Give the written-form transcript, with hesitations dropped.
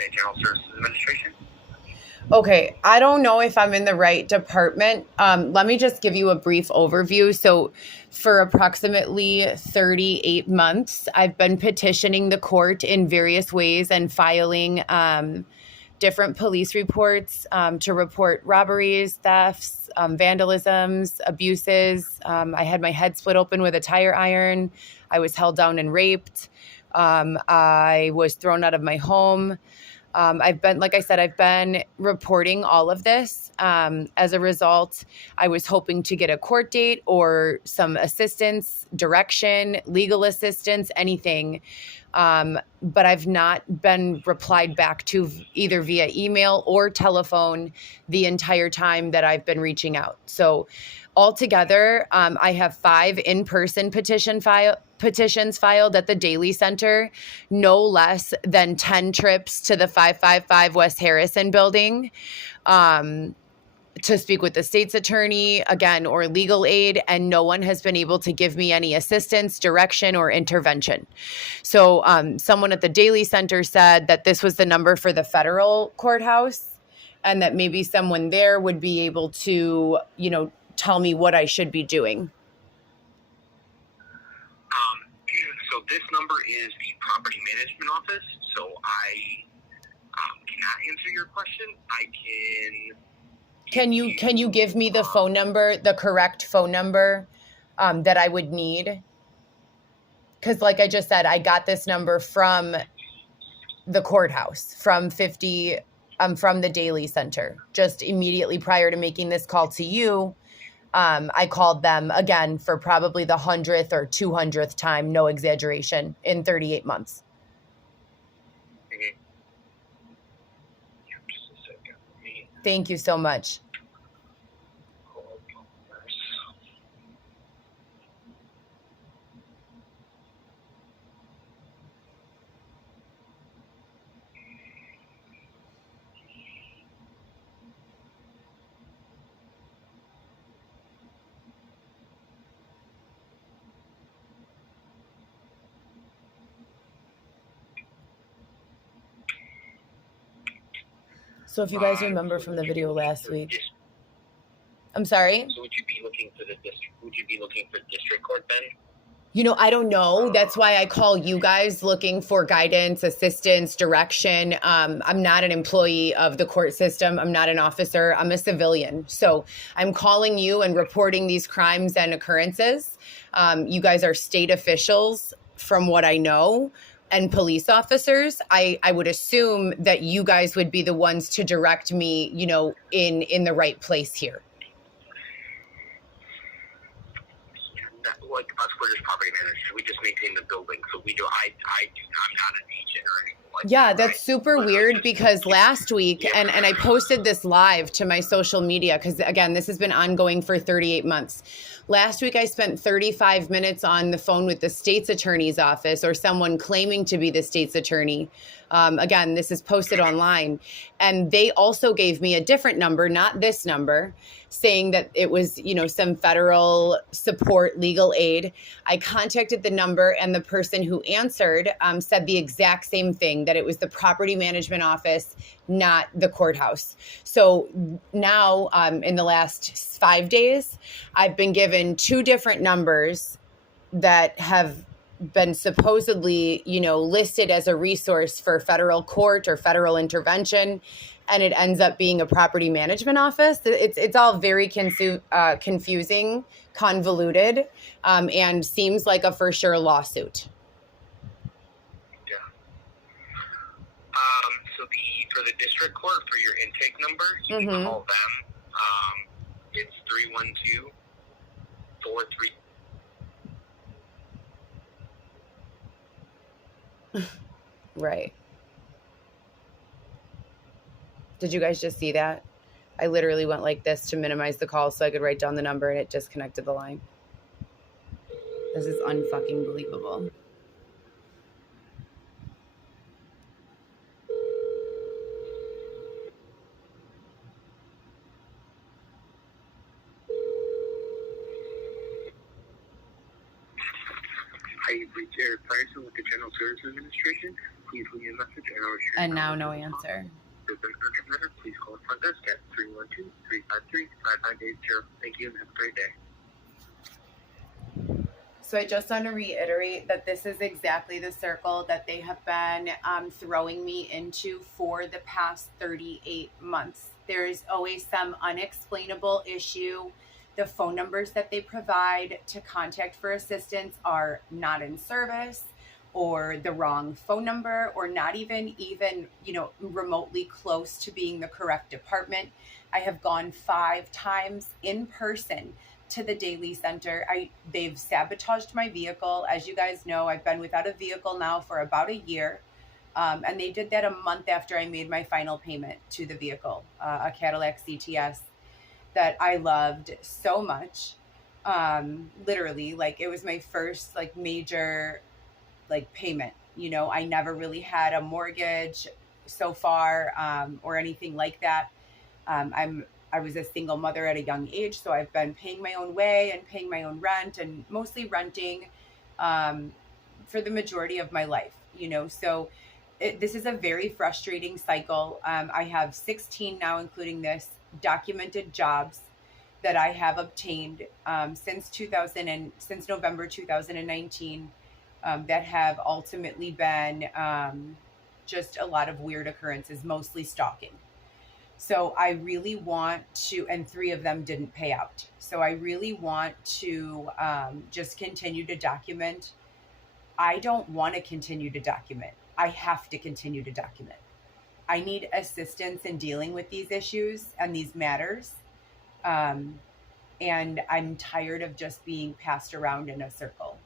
and General Services Administration. Okay, I don't know if I'm in the right department. Let me just give you a brief overview. So, for approximately 38 months, I've been petitioning the court in various ways and filing different police reports to report robberies, thefts, vandalisms, abuses. I had my head split open with a tire iron. I was held down and raped. I was thrown out of my home. Like I said, I've been reporting all of this. As a result, I was hoping to get a court date or some assistance, direction, legal assistance, anything. But I've not been replied back to either via email or telephone the entire time that I've been reaching out. So altogether, I have 5 in-person petitions filed at the Daly Center, no less than 10 trips to the 555 West Harrison building to speak with the state's attorney, again, or legal aid, and no one has been able to give me any assistance, direction, or intervention. So someone at the Daly Center said that this was the number for the federal courthouse and that maybe someone there would be able to, tell me what I should be doing. So this number is the property management office. So I cannot answer your question. I can. Can you give me the phone number, the correct phone number that I would need? Because like I just said, I got this number from the courthouse, from the Daly Center, just immediately prior to making this call to you. I called them again for probably the 100th or 200th time, no exaggeration, in 38 months. Just a second. Thank you so much. So if you guys remember from the video last week, I'm sorry? So would you be looking for district court then? I don't know. That's why I call you guys looking for guidance, assistance, direction. I'm not an employee of the court system. I'm not an officer. I'm a civilian. So I'm calling you and reporting these crimes and occurrences. You guys are state officials, from what I know, and police officers. I would assume that you guys would be the ones to direct me, in the right place here. Like us, we're just property managers. We just maintain the building, so we do. I'm not an agent or anything like that. Yeah, that's super weird because last week, and I posted this live to my social media because, again, this has been ongoing for 38 months. Last week, I spent 35 minutes on the phone with the state's attorney's office or someone claiming to be the state's attorney. Again, this is posted online. And they also gave me a different number, not this number, saying that it was, some federal support, legal aid. I contacted the number and the person who answered said the exact same thing, that it was the property management office, not the courthouse. So now in the last 5 days, I've been given 2 different numbers that have been supposedly, listed as a resource for federal court or federal intervention, and it ends up being a property management office. It's all very confusing, convoluted, and seems like a for sure lawsuit. Yeah. So for the district court, for your intake number, you can call them. It's 312-43. Right. Did you guys just see that? I literally went like this to minimize the call so I could write down the number and it disconnected the line. This is unfucking believable. Hi, you've reached Eric Patterson with the General Services Administration. Please leave a message and I'll share. And now no answer. If there's an urgent matter, please call the front desk at 312-353-5580. Thank you and have a great day. So I just want to reiterate that this is exactly the circle that they have been throwing me into for the past 38 months. There's always some unexplainable issue. The phone numbers that they provide to contact for assistance are not in service, or the wrong phone number, or not even remotely close to being the correct department. I have gone 5 times in person to the Daily Center. They've sabotaged my vehicle. As you guys know, I've been without a vehicle now for about a year. And they did that a month after I made my final payment to the vehicle, a Cadillac CTS that I loved so much. Literally, like, it was my first like major like payment. I never really had a mortgage so far, or anything like that. I was a single mother at a young age, so I've been paying my own way and paying my own rent, and mostly renting for the majority of my life, So this is a very frustrating cycle. I have 16 now, including this, documented jobs that I have obtained since November 2019, that have ultimately been just a lot of weird occurrences, mostly stalking. So I really want to, and 3 of them didn't pay out. So I really want to just continue to document. I don't want to continue to document. I have to continue to document. I need assistance in dealing with these issues and these matters. And I'm tired of just being passed around in a circle.